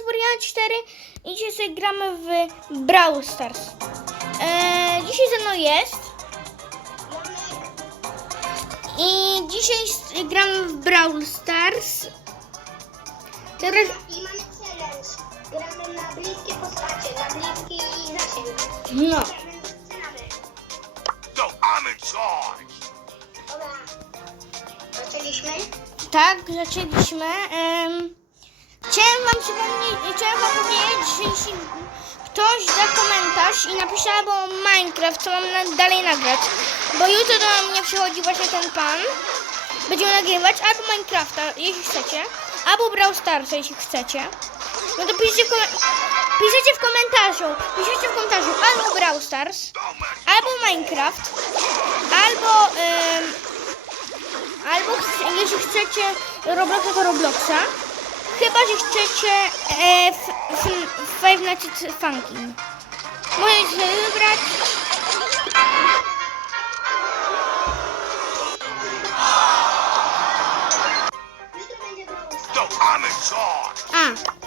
Suboriana 4 i dzisiaj sobie gramy w Brawl Stars. Eee, dzisiaj ze mną jest i dzisiaj gramy w Brawl Stars. Teraz, I mamy challenge. Gramy na bliskie postacie, na bliski zasięg. no. No, I'm in charge. Dobra. Zaczęliśmy? tak, zaczęliśmy. Em, chciałem wam przypomnieć, chciałem wam powiedzieć, że jeśli ktoś da komentarz i napisze albo Minecraft, co mam na, dalej nagrać, bo jutro do mnie przychodzi właśnie ten pan, będziemy nagrywać albo Minecrafta, jeśli chcecie, albo Brawl Starsa, jeśli chcecie, no to piszcie kom- piszecie w komentarzu, piszecie w komentarzu albo Brawl Stars, albo Minecraft, albo... em, Albo jeśli chcecie Robloxa, to Robloxa. Chyba, że chcecie e, f, f, Five Nights at Funkin'. Możecie wybrać. Jutro będzie Brawl Stars. No, I'm in charge. A,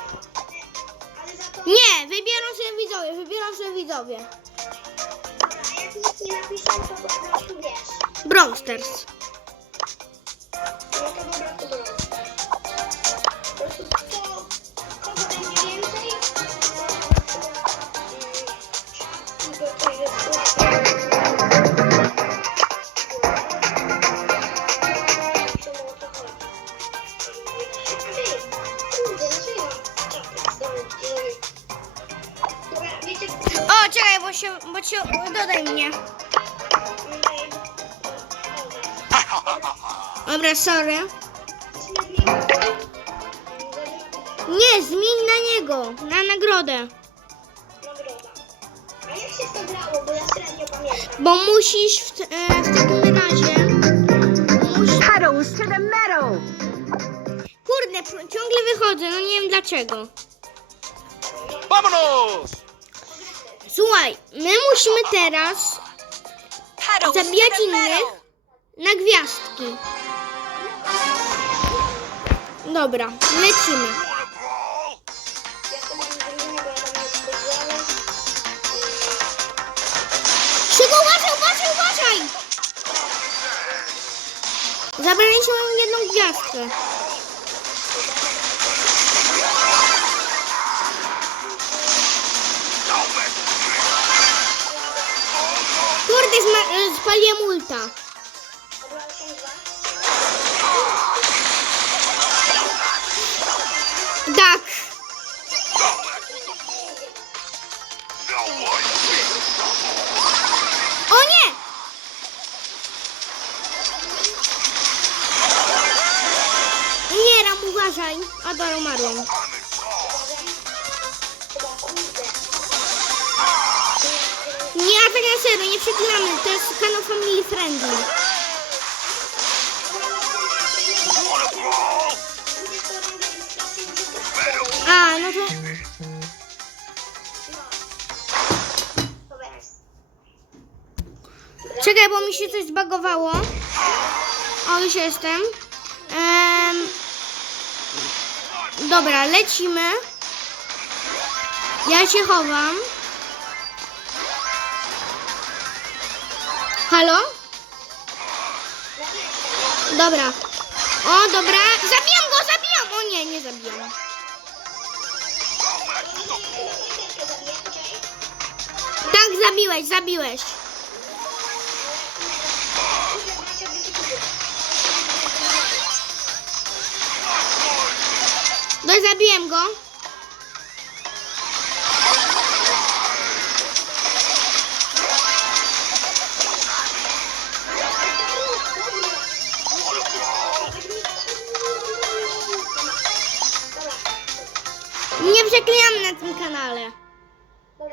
Ale O, czekaj, bo się, bo cię, dodaj mnie. Dobra, sorry. Nie, zmień na niego, na nagrodę. A jak się to grało, bo ja średnio pamiętam. Bo musisz w, e, w takim razie. Musisz... Pedals to the metal! Kurde, ciągle wychodzę, no nie wiem dlaczego. Vámonos. Słuchaj, my musimy teraz zabijać innych na gwiazdki. Dobra, lecimy. Szybko, uważaj, uważaj, uważaj! Zabraliśmy jedną gwiazdkę. Kurde, spaliłem ulta. Tak. O nie! Nie, Ram, uważaj. A dobra, umarłem. Nie, a tak na serio, nie przeklinamy. To jest kanał Family Friendly. A, no to... Czekaj, bo mi się coś zbagowało. O, już jestem. Em, dobra, lecimy. Ja się chowam. Halo? Dobra. O, dobra. Zabijam go, zabijam! O nie, nie zabijam. Tak, zabiłeś, zabiłeś. No zabiłem go. No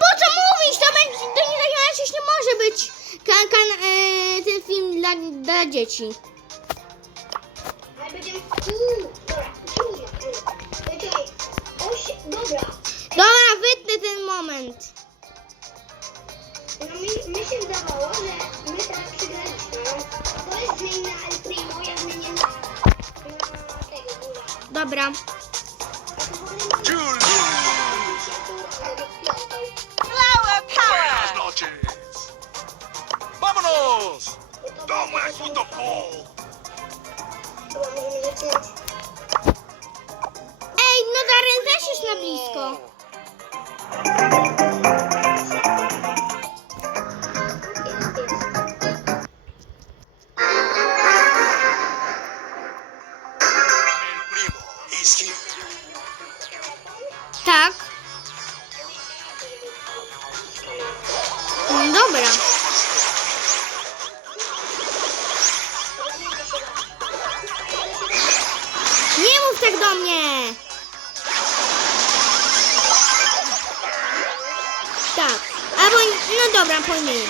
po co mówić? To będzie, to nie razie nie może być kan, kan, e, ten film dla, dla dzieci. Dobra, wytnę ten moment. No mi, mi się wydawało, że my teraz przegraliśmy. To jest zmień na El Primo, ja zmienię na, tego. Dobra. Flower Buenas power! noches. Vámonos. Chyba możemy zaczynać. Ej, no Darren też jest na blisko. Dobra. Nie mów tak do mnie. Tak. Albo, no dobra, pojmiemy.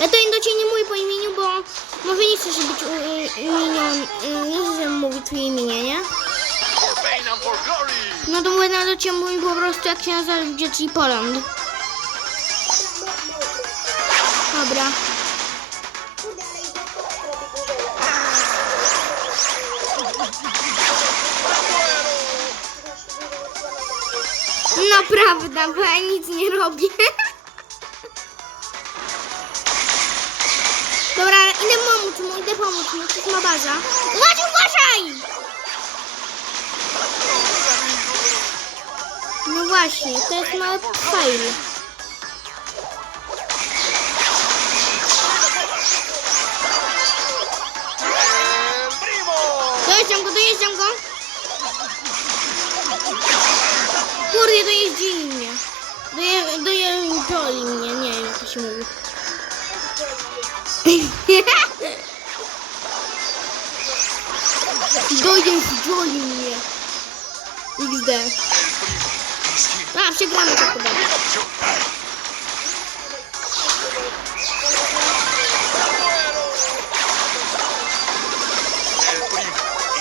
Ja to do ciebie nie mówię po imieniu, bo może nie chcesz być u- imienion, y, nie chcesz mówić twoje imienie, nie? No to mówię do ciebie mówię po prostu jak się nazywa w dzieci Poland. Dobra. To prawda, bo ja nic nie robię. Dobra, idę pomóc mu, idę pomóc mu, coś ma baza. Uważaj, uważaj! Właśnie, to jest mały fail. Dojeżdżam go, dojeżdżam go. Kurde, dojeździli mnie. Doje, dojeżdżali mnie, nie wiem jak to się mówi. Dojeżdżali mnie. XD. A, przegramy to chyba.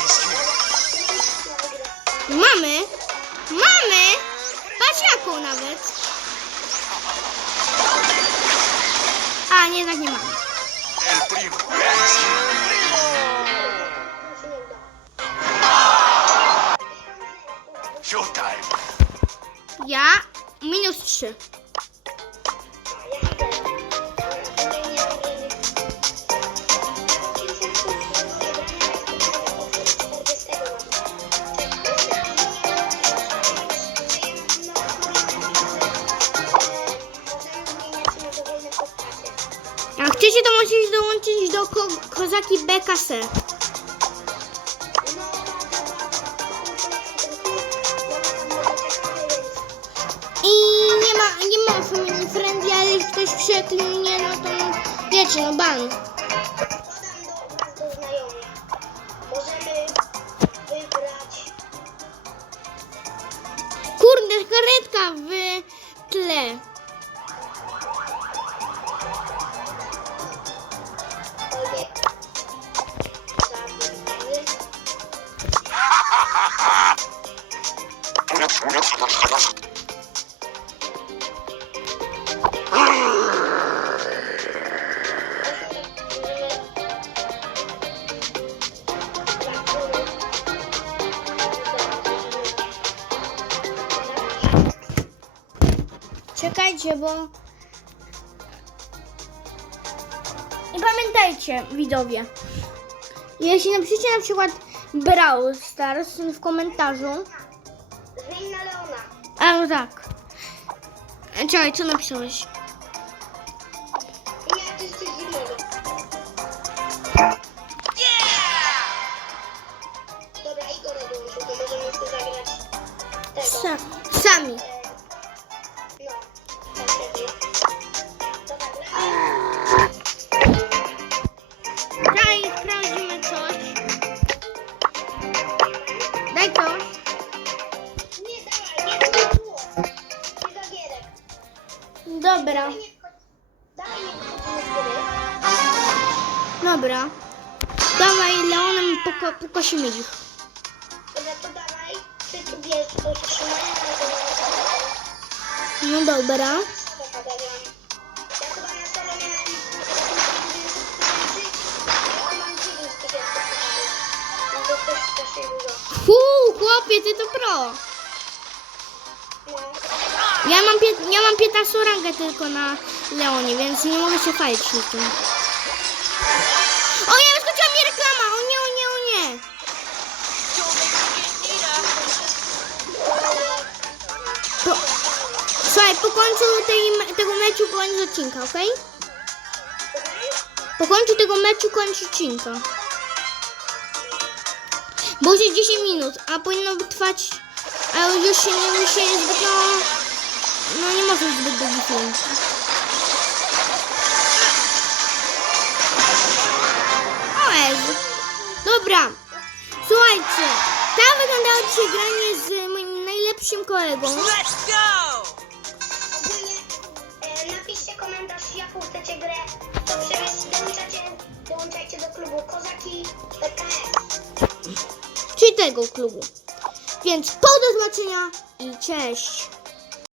Is here. Mamy? Mamy? Patrz jaką nawet. A, nie, tak nie mamy. Ja minus 3. Jak chcecie, to możecie dołączyć do ko kozaki BKS. I nie ma, nie ma family friendly, ale jeśli ktoś przeklinie, no to wiecie, no ban. Kurde, karetka w tle. Czekajcie, bo... I pamiętajcie, widzowie. Jeśli napiszecie na przykład Brawl Stars w komentarzu. Zmień na Leona. A no tak. Czekaj, co napisałeś? Jest coś dziwnego. Dobra, Igor dołączył, to możemy jeszcze zagrać tego. Sa sami. Dobra. Dawaj Leonem poko pokosimy ich. Dobra, to dawaj. Ty tu wiesz, to No dobra. Fuu, chłopie, ty to pro. Ja mam, ja mam 15 rangę tylko na Leonie, więc nie mogę się fajć niczym. O nie, wyskoczyła mi reklama! O nie, o nie, o nie! Po, słuchaj, po końcu tej, tego meczu koniec odcinka, okej? Po końcu tego meczu koniec odcinka. Bo już jest 10 minut, a powinno trwać... A już się nie, już się zbyt no... Nie może zbyt długi film. Dobra. Słuchajcie, tak wyglądało dzisiaj granie z moim najlepszym kolegą. Let's go! Ogólnie e, napiszcie komentarz, jaką chcecie grę. To przecież dołączacie, dołączajcie do klubu Kozaki PKS. Czy tego klubu. Więc po do zobaczenia i cześć.